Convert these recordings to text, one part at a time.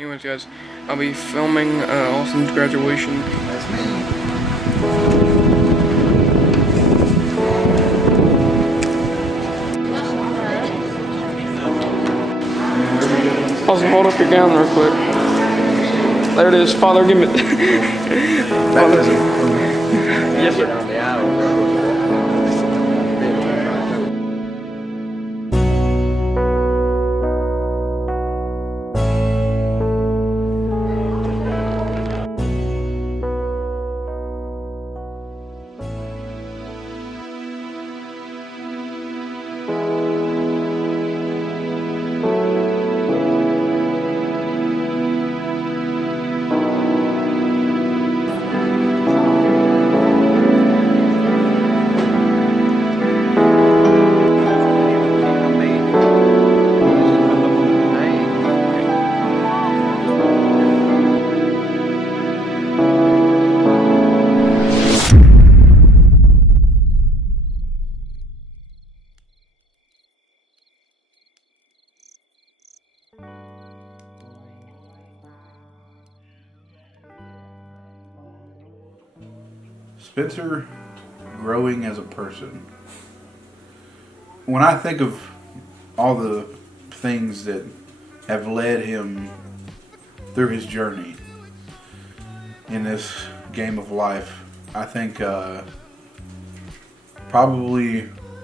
Anyways, guys, I'll be filming Austin's graduation. That's me. Austin, hold up your gown real quick. There it is. Father, give me. Father. Yes, sir. Spencer growing as a person. When I think of all the things that have led him through his journey in this game of life, I think probably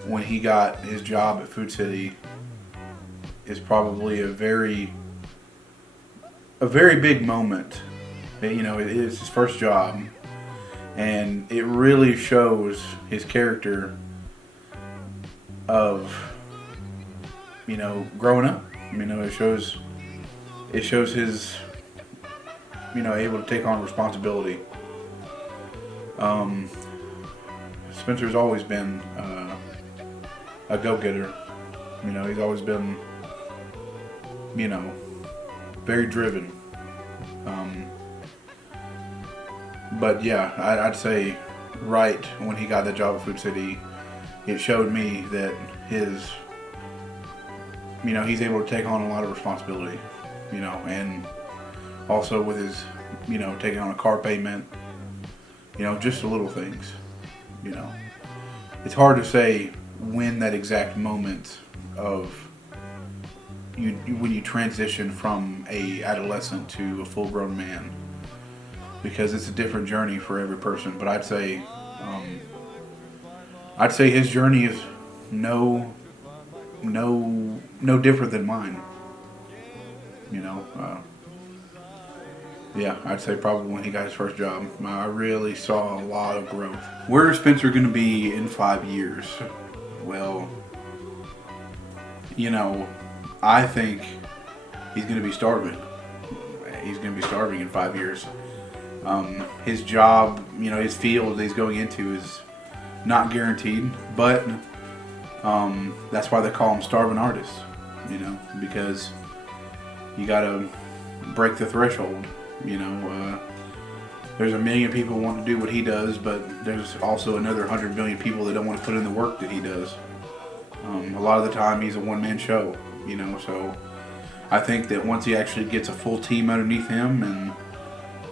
when he got his job at Food City is probably a very big moment. You know, it is his first job. And it really shows his character of, you know, growing up. You know, it shows his, you know, able to take on responsibility. Spencer's always been a go-getter. You know, he's always been, you know, very driven. But yeah, I'd say right when he got the job at Food City, it showed me that his, you know, he's able to take on a lot of responsibility, you know, and also with his, you know, taking on a car payment, you know, just the little things, you know. It's hard to say when that exact moment of when you transition from a adolescent to a full-grown man, because it's a different journey for every person. But I'd say his journey is no different than mine. You know, yeah, I'd say probably when he got his first job, I really saw a lot of growth. Where is Spencer going to be in 5 years? Well, you know, I think he's going to be starving. He's going to be starving in 5 years. His job, you know, his field that he's going into is not guaranteed, but that's why they call him starving artist, you know, because you gotta break the threshold, you know. There's a million people want to do what he does, but there's also another 100 million people that don't want to put in the work that he does. A lot of the time he's a one-man show, you know, so I think that once he actually gets a full team underneath him, and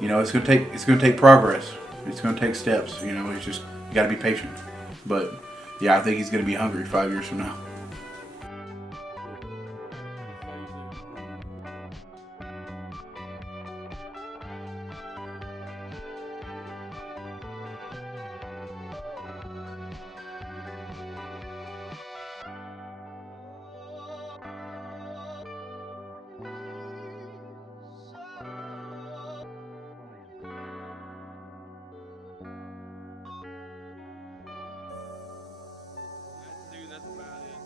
you know, it's gonna take progress. It's gonna take steps. You know, it's just you gotta be patient. But yeah, I think he's gonna be hungry 5 years from now. That's about it.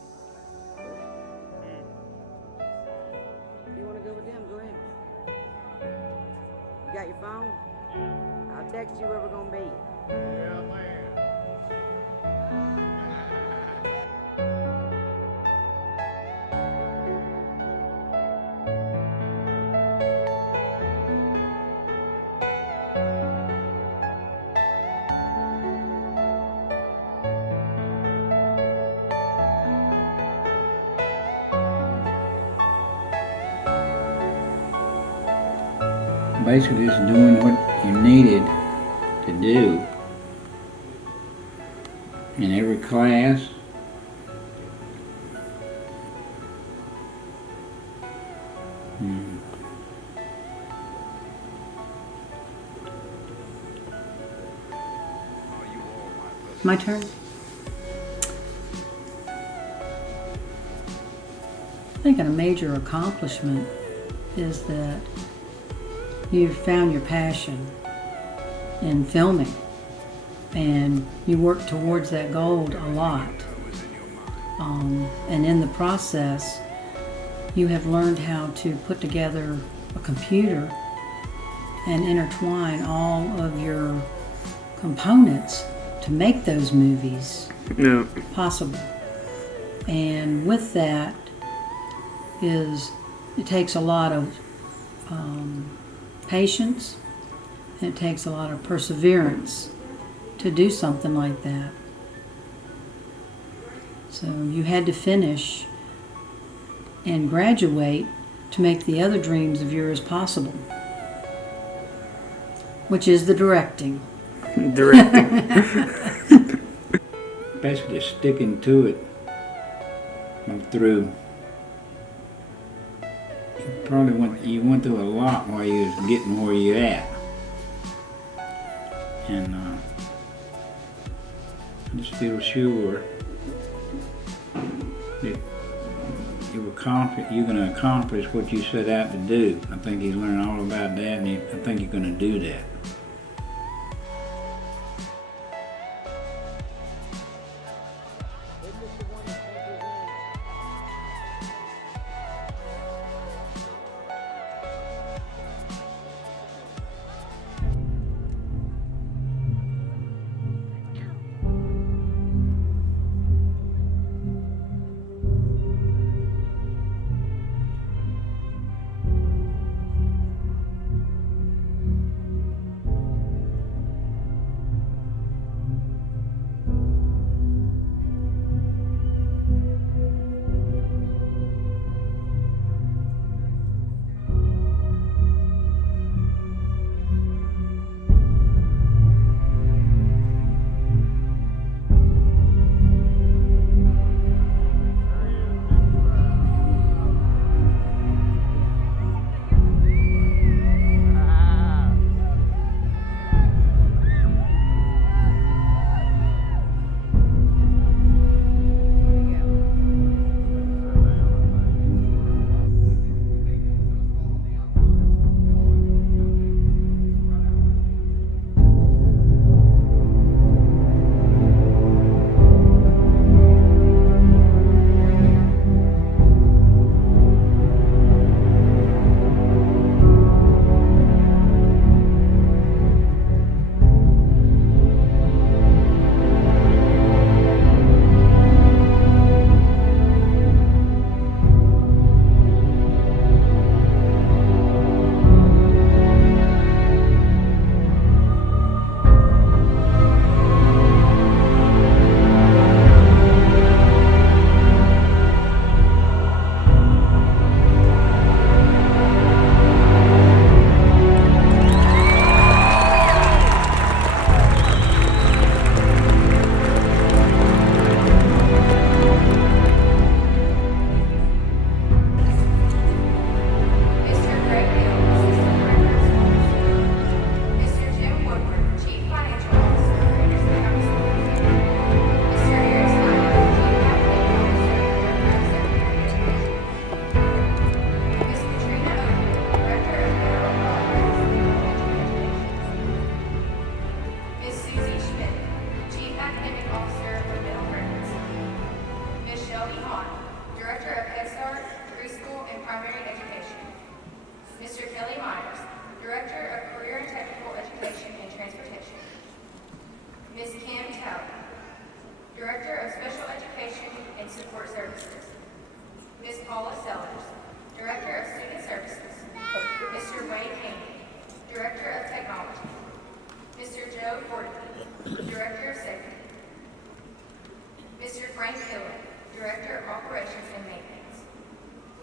If you want to go with them, go ahead. You got your phone? I'll text you where we're going to be. Yeah, man. basically just doing what you needed to do in every class. My turn? I think a major accomplishment is that you've found your passion in filming and you work towards that goal a lot. And in the process, you have learned how to put together a computer and intertwine all of your components to make those movies Yeah. possible. And with that it takes a lot of patience, and it takes a lot of perseverance to do something like that. So you had to finish and graduate to make the other dreams of yours possible, which is the directing. Directing. Basically sticking to it through. You went through a lot while you was getting where you at, and I just feel sure that you're going to accomplish what you set out to do. I think you learned all about that, and I think you're going to do that.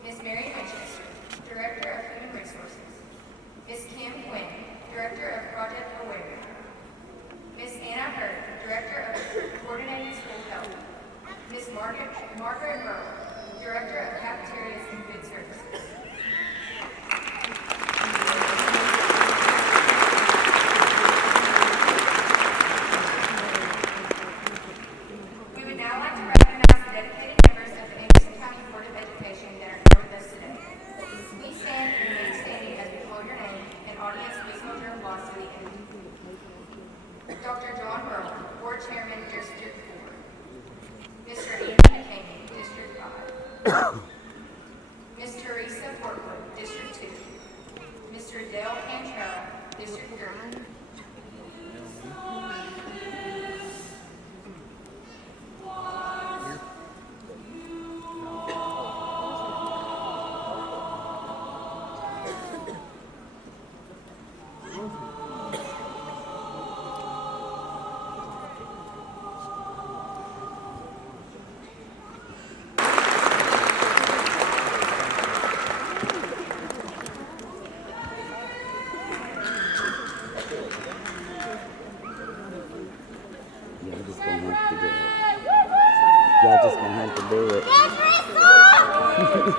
Ms. Mary Winchester, Director of Human Resources. Ms. Kim Quinn, When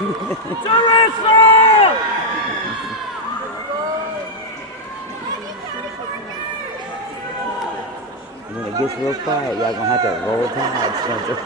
it gets real quiet, y'all gonna have to roll tide, Spencer.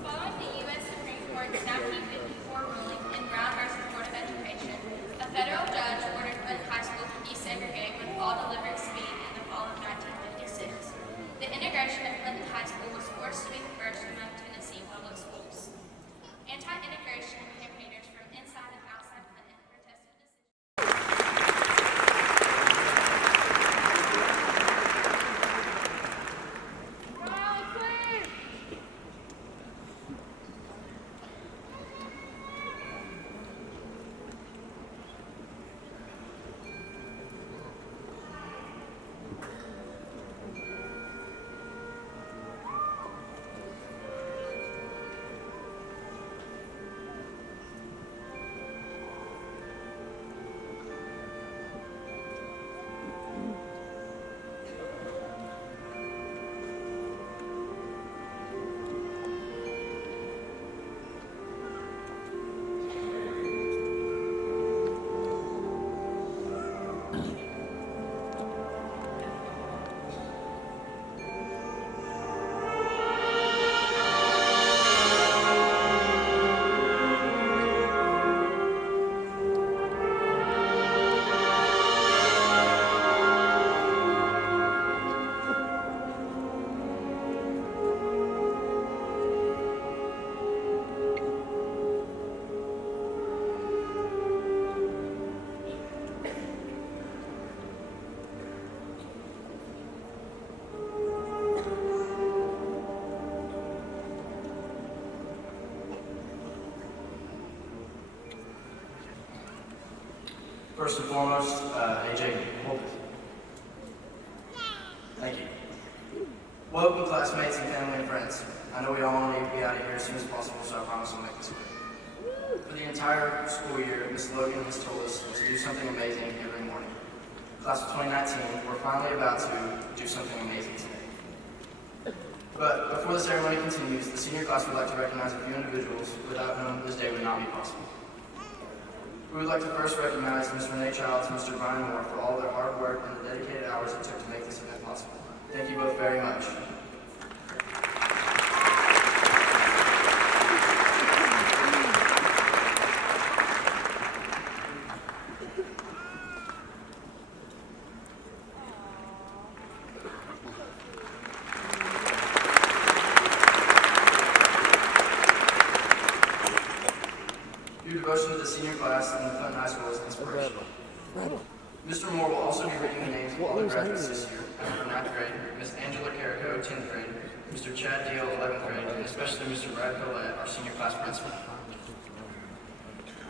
Following the U.S. Supreme Court's 1954 ruling in Brown v. Board of Education, a federal judge ordered Clinton High School to desegregate with all deliberate speed in the fall of 1956. The integration of Clinton High School was forced to be the first among Tennessee public schools. Anti-integration campaigners from inside and outside Clinton protested the decision. First and foremost, AJ, hold it. Thank you. Welcome, classmates and family and friends. I know we all want to be out of here as soon as possible, so I promise I'll make this quick. For the entire school year, Ms. Logan has told us to do something amazing every morning. Class of 2019, we're finally about to do something amazing today. But before the ceremony continues, the senior class would like to recognize a few individuals without whom this day would not be possible. We would like to first recognize Ms. Renee Childs and Mr. Brian Moore for all their hard work and the dedicated hours it took to make this event possible. Thank you both very much. Your devotion to the senior class and the Clinton High School is inspirational. Mr. Moore will also be reading the names of all the graduates this year. From 9th grade, Ms. Angela Carrico, 10th grade, Mr. Chad Deal, 11th grade, and especially Mr. Brad Collette, our senior class principal.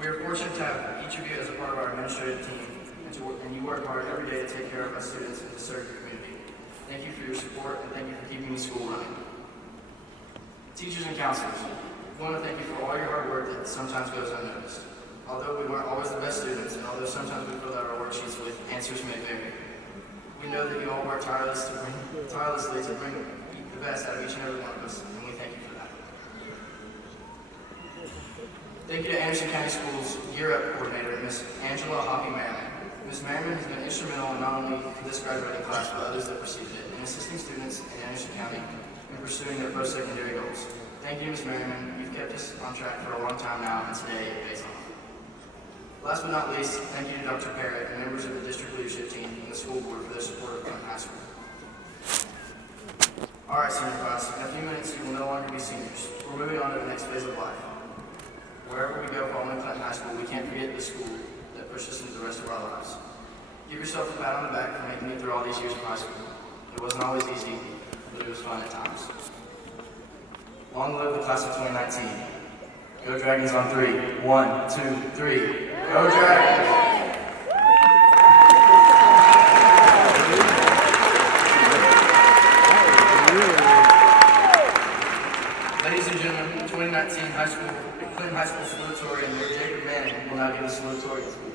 We are fortunate to have each of you as a part of our administrative team, and you work hard every day to take care of our students and to serve your community. Thank you for your support, and thank you for keeping the school running. Teachers and counselors, we want to thank you for all your hard work that sometimes goes unnoticed. Although we weren't always the best students, and although sometimes we filled out our worksheets with answers may vary, we know that you all work tirelessly to bring the best out of each and every one of us, and we thank you for that. Thank you to Anderson County Schools Year Up Coordinator, Ms. Angela Hoppy Merriman. Ms. Merriman has been instrumental in not only this graduating class, but others that preceded it, in assisting students in Anderson County in pursuing their post-secondary goals. Thank you, Ms. Merriman. You've kept us on track for a long time now, and today it pays off. Last but not least, thank you to Dr. Parrott and members of the district leadership team and the school board for their support of Clinton High School. All right, senior class, in a few minutes you will no longer be seniors. We're moving on to the next phase of life. Wherever we go following Clinton High School, we can't forget the school that pushed us into the rest of our lives. Give yourself a pat on the back for making it through all these years of high school. It wasn't always easy, but it was fun at times. Long live the class of 2019. Go Dragons on 3. 1, 2, 3. Go Dragons! Ladies and gentlemen, 2019 Clinton High School salutatorian Mayor Jacob Manning will now give the salutatorian speech.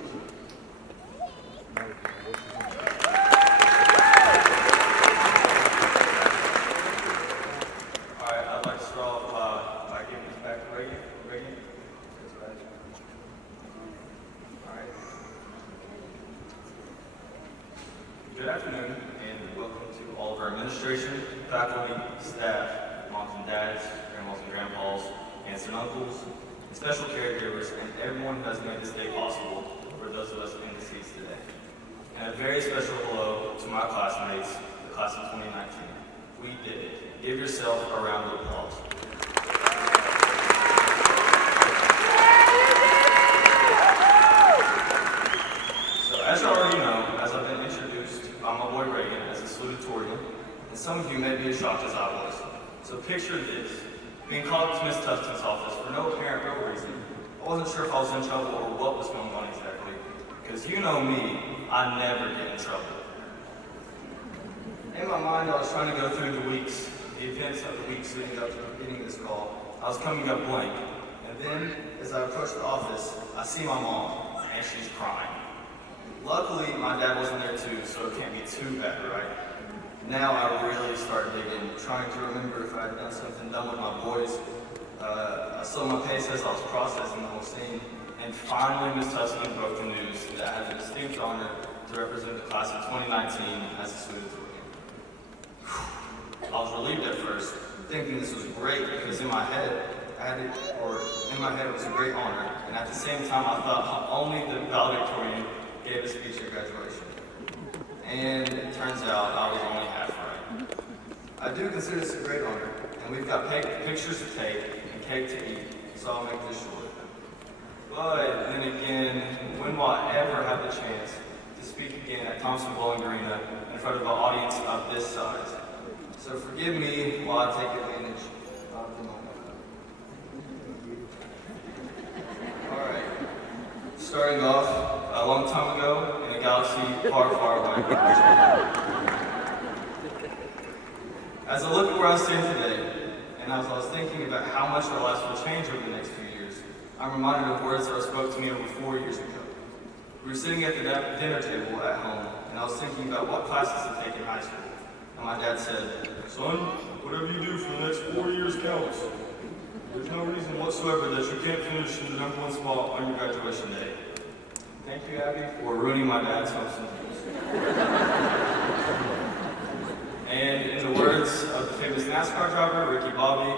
afternoon, and welcome to all of our administration, faculty, staff, moms and dads, grandmas and grandpas, aunts and uncles, and special caregivers, and everyone who has made this day possible for those of us in the seats today. And a very special hello to my classmates, the class of 2019. We did it. Give yourself a round of applause. As you already know, as I've been introduced by my boy Reagan as a salutatorian, and some of you may be as shocked as I was. So picture this, being called to Miss Tufton's office for no apparent real reason. I wasn't sure if I was in trouble or what was going on exactly, because you know me, I never get in trouble. In my mind, I was trying to go through the weeks, the events of the weeks leading up to the beginning of this call. I was coming up blank, and then, as I approached the office, I see my mom, and she's crying. Luckily, my dad wasn't there too, so it can't be too bad, right? Now I really start digging, trying to remember if I had done something dumb with my boys. I slowed my pace as I was processing the whole scene, and finally Ms. Tustin broke the news that I had the distinct honor to represent the class of 2019 as a salutatorian. I was relieved at first, thinking this was great because in my head it was a great honor, and at the same time I thought only the valedictorian gave a speech at graduation. And it turns out I was only half right. I do consider this a great honor, and we've got pictures to take and cake to eat, so I'll make this short. But then again, when will I ever have the chance to speak again at Thompson Bowling Arena in front of an audience of this size? So forgive me while I take advantage of the moment. Alright, starting off, a long time ago, in a galaxy far, far away. As I look at where I stand today, and as I was thinking about how much our lives will change over the next few years, I'm reminded of words that were spoke to me over 4 years ago. We were sitting at the dinner table at home, and I was thinking about what classes to take in high school. And my dad said, "Son, whatever you do for the next 4 years counts. There's no reason whatsoever that you can't finish in the #1 spot on your graduation day." Thank you, Abby, for ruining my dad's hopes and dreams. And in the words of the famous NASCAR driver, Ricky Bobby,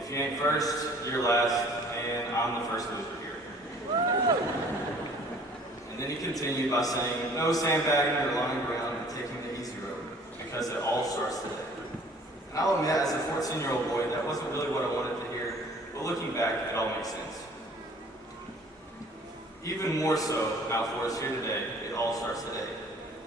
if you ain't first, you're last, and I'm the first loser here. And then he continued by saying, no sandbagging or lying around and taking the easy road, because it all starts today. And I'll admit, as a 14-year-old boy, that wasn't really what I wanted to hear, but looking back, it all makes sense. Even more so, now for us here today, it all starts today.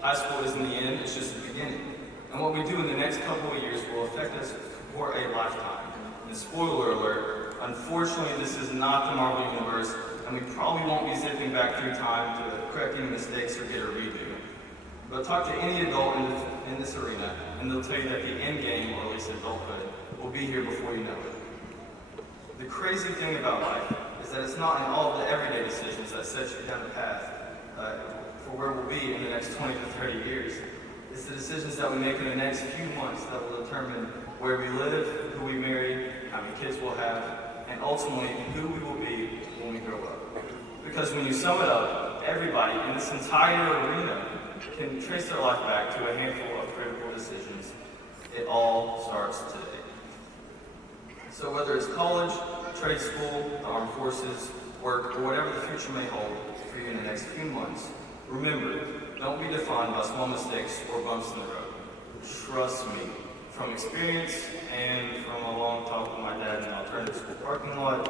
High school isn't the end, it's just the beginning. And what we do in the next couple of years will affect us for a lifetime. And spoiler alert, unfortunately this is not the Marvel Universe, and we probably won't be zipping back through time to correct any mistakes or get a redo. But talk to any adult in this arena, and they'll tell you that the end game, or at least adulthood, will be here before you know it. The crazy thing about life is that it's not in all of the everyday decisions that set you down the path for where we'll be in the next 20 to 30 years. It's the decisions that we make in the next few months that will determine where we live, who we marry, how many kids we'll have, and ultimately who we will be when we grow up. Because when you sum it up, everybody in this entire arena can trace their life back to a handful of critical decisions. It all starts today. So whether it's college, trade school, the armed forces, work, or whatever the future may hold for you in the next few months, remember, don't be defined by small mistakes or bumps in the road. Trust me, from experience and from a long talk with my dad in an alternative school parking lot,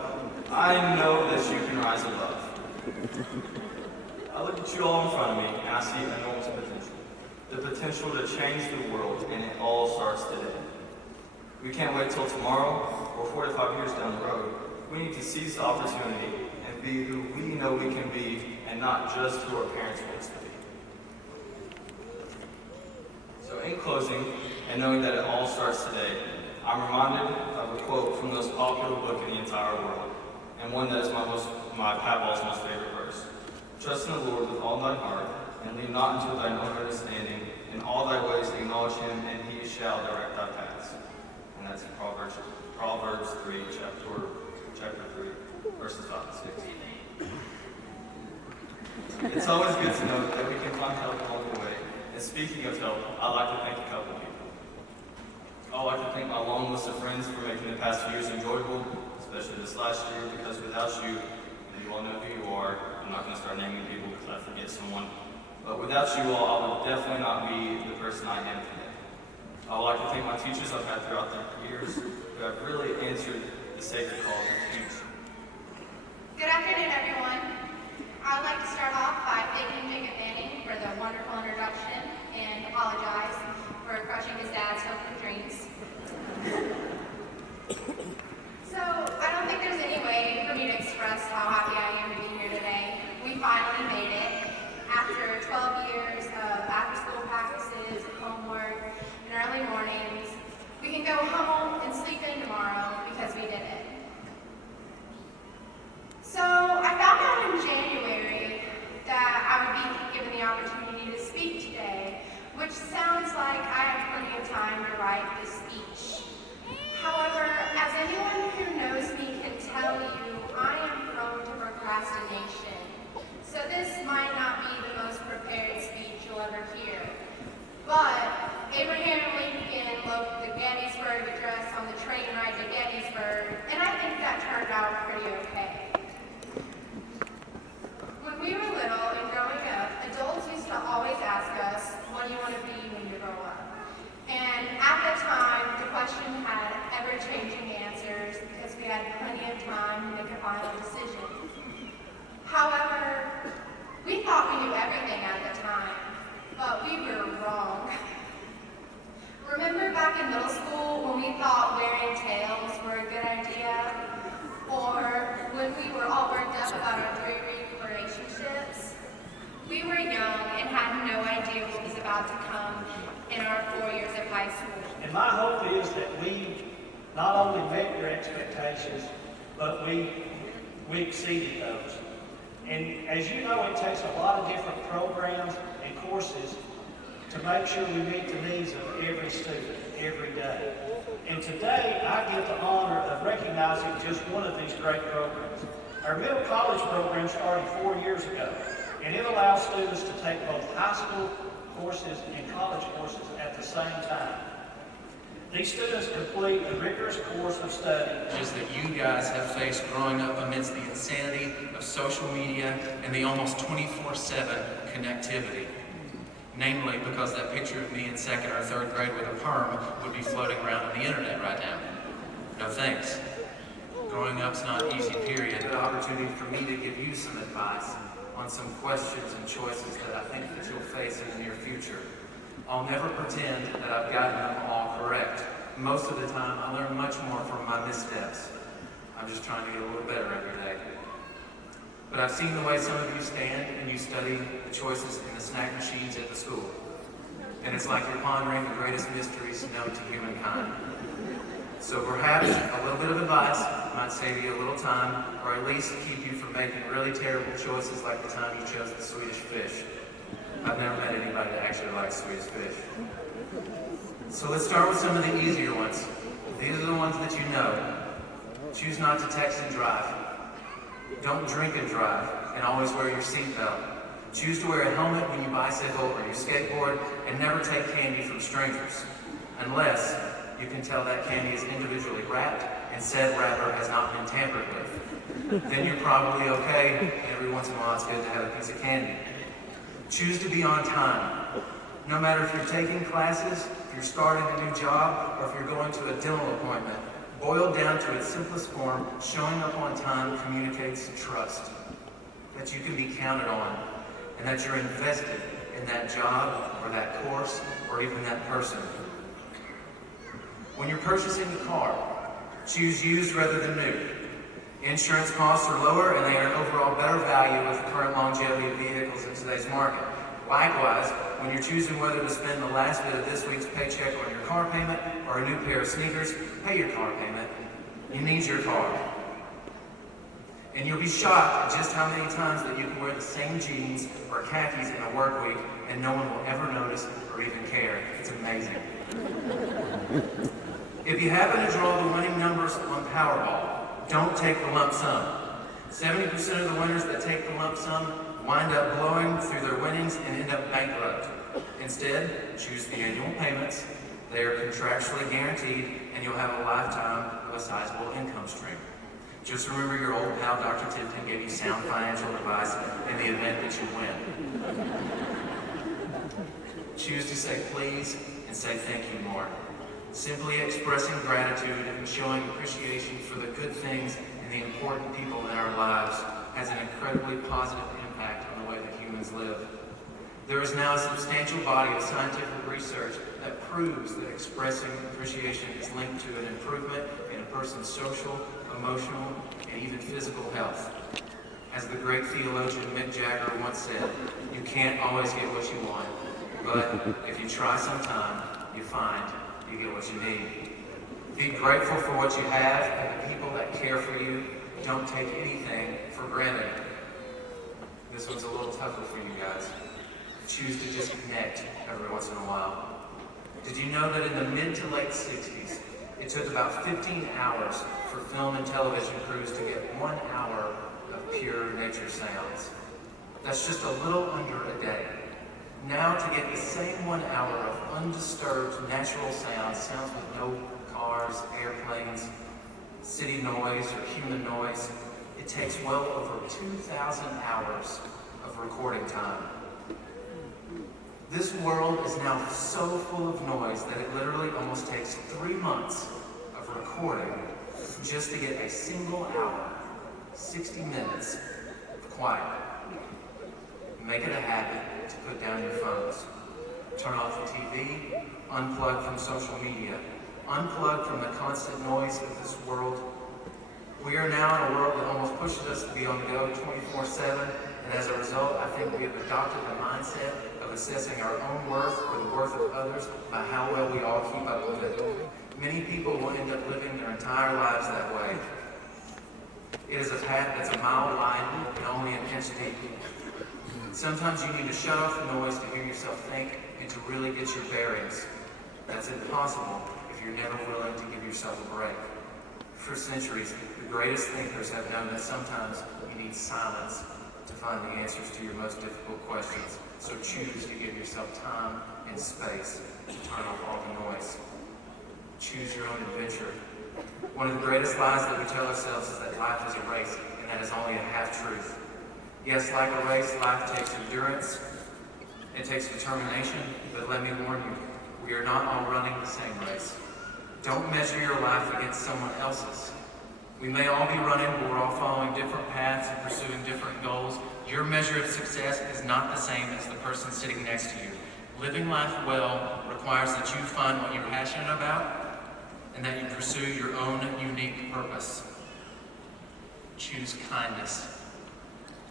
I know that you can rise above. I look at you all in front of me and I see enormous potential. The potential to change the world, and it all starts today. We can't wait till tomorrow or 4 to 5 years down the road. We need to seize the opportunity and be who we know we can be, and not just who our parents want us to be. So in closing, and knowing that it all starts today, I'm reminded of a quote from the most popular book in the entire world, and one that is my Papa's most favorite verse. Trust in the Lord with all thine heart, and lean not into thine own understanding. In all thy ways acknowledge him, and he shall direct thy paths. And that's in Proverbs 3, chapter 3, verses 5 and 6. It's always good to know that we can find help along the way, And speaking of help, I'd like to thank a couple of people. I'd like to thank my long list of friends for making the past few years enjoyable, especially this last year, because without you, and you all know who you are, I'm not going to start naming people because I forget someone, but without you all, I would definitely not be the person I am today. I would like to thank my teachers I've had throughout the years who have really answered the sacred call to teach. Good afternoon, everyone. I would like to start off by thanking Jacob Manning for the wonderful introduction and apologize for crushing his dad's hopes and dreams. So, I don't think there's any way for me to express how happy I am to be here today. We finally made it. After 12 years of after-school practices and homework and early mornings, we can go home and sleep in tomorrow because we did it. So I found out in January that I would be given the opportunity to speak today, which sounds like I have plenty of time to write this speech. However, as anyone who knows me can tell you, I am prone to procrastination. So this might not be the most prepared speech you'll ever hear. But Abraham Lincoln wrote the Gettysburg Address on the train ride to Gettysburg, and I think that turned out pretty okay. When we were little and growing up, adults used to always ask us, what do you want to be when you grow up? And at the time, the question had ever-changing answers because we had plenty of time to make a final decision. However, we thought we knew everything at the time, but we were wrong. Remember back in middle school when we thought wearing tails were a good idea? Or when we were all worked up about our 3-week relationships? We were young and had no idea what was about to come in our 4 years of high school. And my hope is that we not only met your expectations, but we exceeded those. And as you know, it takes a lot of different programs and courses to make sure we meet the needs of every student, every day. And today, I get the honor of recognizing just one of these great programs. Our middle college program started 4 years ago, and it allows students to take both high school courses and college courses at the same time. These students complete a rigorous course of study. Is that you guys have faced growing up amidst the insanity of social media and the almost 24/7 connectivity. Namely, because that picture of me in 2nd or 3rd grade with a perm would be floating around on the internet right now. No thanks. Growing up's not easy, period. An opportunity for me to give you some advice on some questions and choices that I think that you'll face in the near future. I'll never pretend that I've gotten them all correct. Most of the time, I learn much more from my missteps. I'm just trying to get a little better every day. But I've seen the way some of you stand and you study the choices in the snack machines at the school. And it's like you're pondering the greatest mysteries known to humankind. So perhaps a little bit of advice might save you a little time, or at least keep you from making really terrible choices like the time you chose the Swedish fish. I've never met anybody that actually likes Swedish fish. So let's start with some of the easier ones. These are the ones that you know. Choose not to text and drive. Don't drink and drive, and always wear your seatbelt. Choose to wear a helmet when you bicycle or you skateboard, and never take candy from strangers, unless you can tell that candy is individually wrapped and said wrapper has not been tampered with. Then you're probably okay, and every once in a while it's good to have a piece of candy. Choose to be on time. No matter if you're taking classes, if you're starting a new job, or if you're going to a dental appointment, boiled down to its simplest form, showing up on time communicates trust. That you can be counted on, and that you're invested in that job, or that course, or even that person. When you're purchasing a car, choose used rather than new. Insurance costs are lower, and they are an overall better value with the current longevity of vehicles in today's market. Likewise, when you're choosing whether to spend the last bit of this week's paycheck on your car payment or a new pair of sneakers, pay your car payment. You need your car. And you'll be shocked at just how many times that you can wear the same jeans or khakis in a work week and no one will ever notice or even care. It's amazing. If you happen to draw the winning numbers on Powerball, don't take the lump sum. 70% of the winners that take the lump sum wind up blowing through their winnings and end up bankrupt. Instead, choose the annual payments. They are contractually guaranteed, and you'll have a lifetime of a sizable income stream. Just remember your old pal Dr. Tipton gave you sound financial advice in the event that you win. Choose to say please and say thank you more. Simply expressing gratitude and showing appreciation for the good things and the important people in our lives has an incredibly positive impact on the way that humans live. There is now a substantial body of scientific research that proves that expressing appreciation is linked to an improvement in a person's social, emotional, and even physical health. As the great theologian Mick Jagger once said, you can't always get what you want, but if you try sometime, you find you get what you need. Be grateful for what you have and the people that care for you. Don't take anything for granted. This one's a little tougher for you guys. Choose to just connect every once in a while. Did you know that in the mid to late 60s, it took about 15 hours for film and television crews to get 1 hour of pure nature sounds? That's just a little under a day. Now to get the same 1 hour of undisturbed natural sounds with no cars, airplanes, city noise, or human noise, it takes well over 2,000 hours of recording time. This world is now so full of noise that it literally almost takes 3 months of recording just to get a single hour, 60 minutes of quiet. Make it a habit to put down your phones. Turn off the TV, unplug from social media, unplug from the constant noise of this world. We are now in a world that almost pushes us to be on the go 24/7, and as a result, I think we have adopted the mindset of assessing our own worth or the worth of others by how well we all keep up with it. Many people will end up living their entire lives that way. It is a path that's a mile wide and only an inch deep. Sometimes you need to shut off the noise to hear yourself think and to really get your bearings. That's impossible if you're never willing to give yourself a break. For centuries, the greatest thinkers have known that sometimes you need silence to find the answers to your most difficult questions. So choose to give yourself time and space to turn off all the noise. Choose your own adventure. One of the greatest lies that we tell ourselves is that life is a race, and that is only a half-truth. Yes, like a race, life takes endurance, it takes determination, but let me warn you, we are not all running the same race. Don't measure your life against someone else's. We may all be running, but we're all following different paths and pursuing different goals. Your measure of success is not the same as the person sitting next to you. Living life well requires that you find what you're passionate about and that you pursue your own unique purpose. Choose kindness.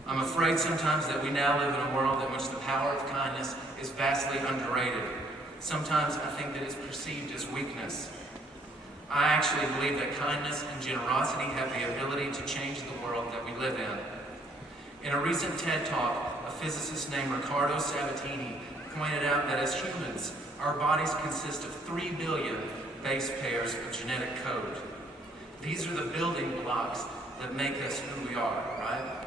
I'm afraid sometimes that we now live in a world in which the power of kindness is vastly underrated. Sometimes I think that it's perceived as weakness. I actually believe that kindness and generosity have the ability to change the world that we live in. In a recent TED Talk, a physicist named Riccardo Sabatini pointed out that as humans, our bodies consist of 3 billion base pairs of genetic code. These are the building blocks that make us who we are, right?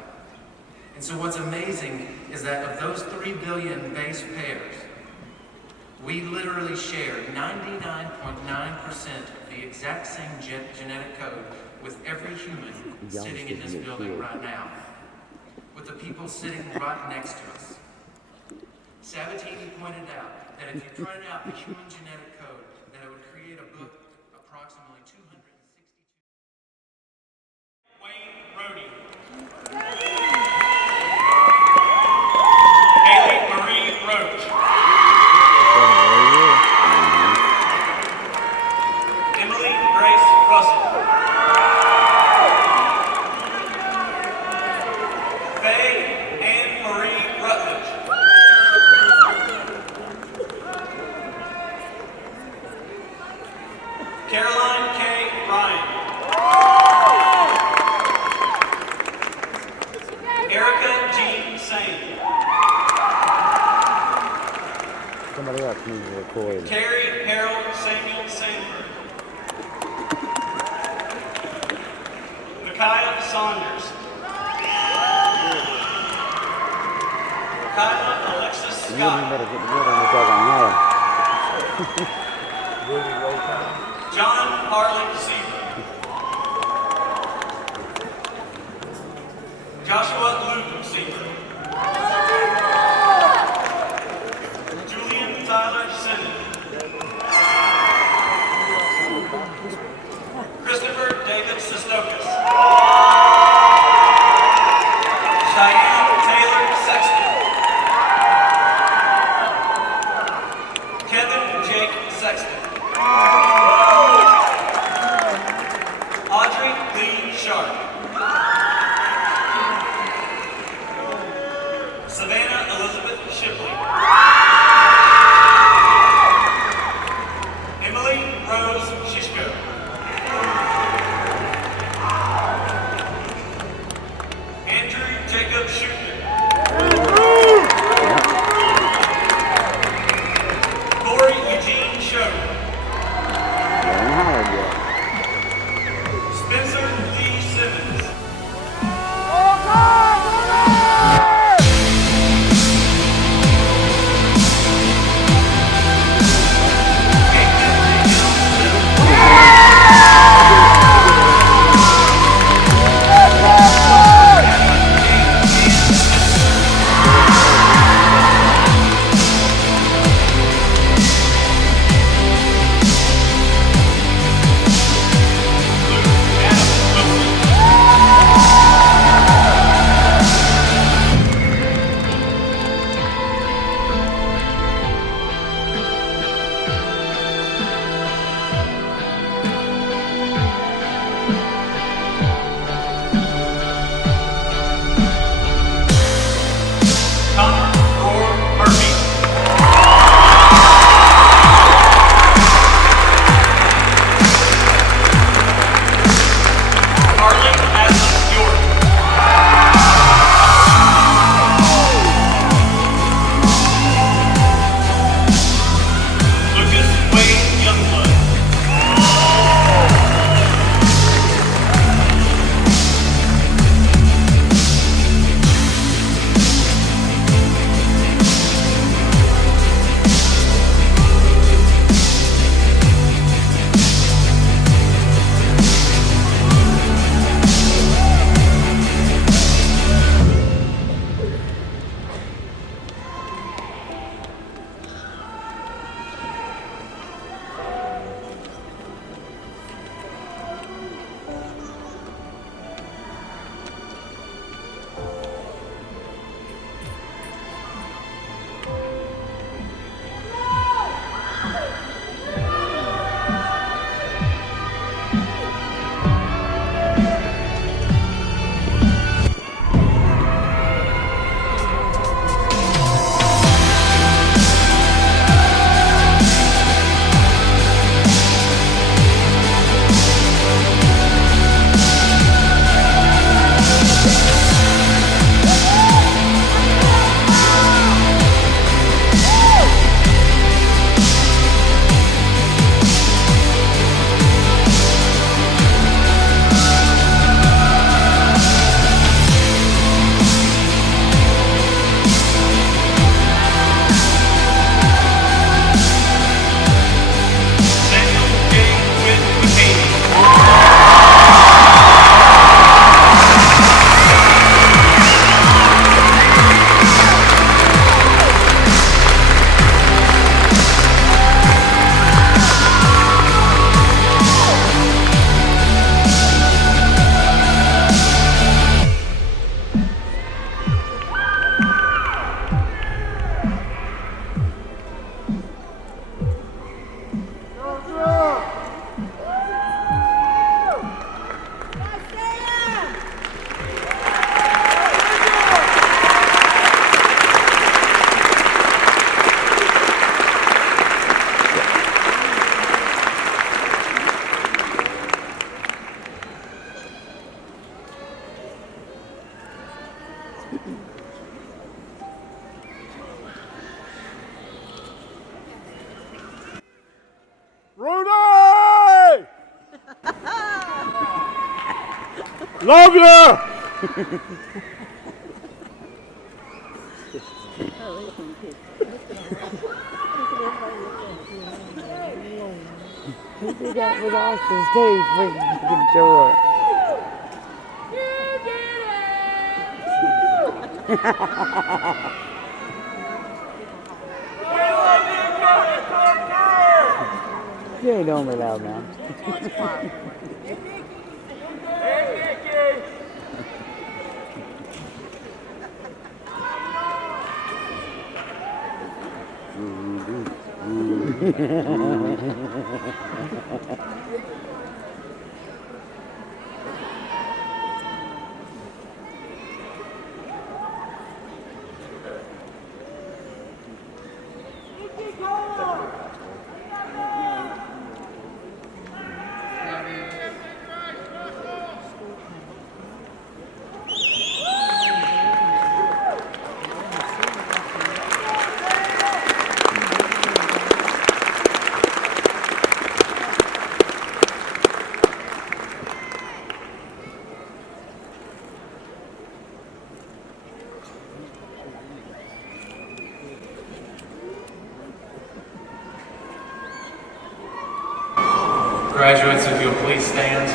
And so what's amazing is that of those 3 billion base pairs, we literally share 99.9% of the exact same genetic code with every human sitting in this building right now, with the people sitting right next to us. Sabatini pointed out that if you printed out the human genetic code, that it would create a book approximately 262. Wayne Brody. Haley Marie Roach. Emily Grace Russell. Faye Ann Marie Rutledge. Caroline K. Ryan. Erica Jean Sain. Somebody else needs to record. Carrie Harold Samuel Sanford. Micaiah Saunders. Kyla Alexis Scott. better get together and talk on higher. John Harlan Seaver. Joshua Luke Seaver. Julian Tyler Simmons. Christopher David Sestokas. Cheyenne Taylor Sexton. Kevin Jake Sexton. Audrey Lee Sharp. Savannah Elizabeth Shipley. Emily Rose Shishko. Andrew Jacob Schutman. Lori Eugene Schroeder. Ain't higher yet. Spencer Lee Simmons. Connor Roar Murphy. Harlan Aslan York. Lucas Wade Youngblood. Daniel J. Witt McCain. Rudy! Longer! Oh, He did that with Austin's too, freaking short. You ain't only loud now. Graduates, if you'll please stand.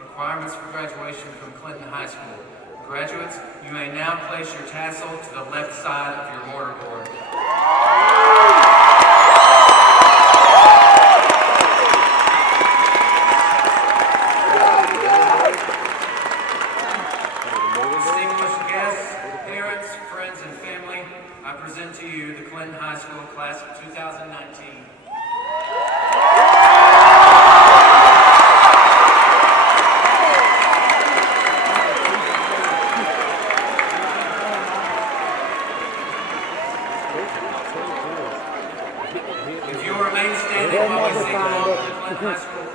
Requirements for graduation from Clinton High School. Graduates, you may now place your tassel to the left side of your mortar board. Distinguished guests, parents, friends, and family, I present to you the Clinton High School Class of 2019.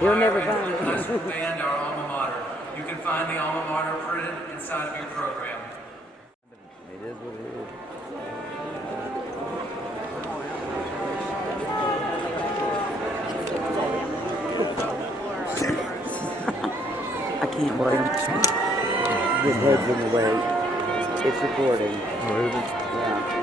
You'll never find it. High School Band, our alma mater. You can find the alma mater printed inside of your program. It is what it is. I can't wait. This head's in the way. It's recording. Oh, is it? Yeah.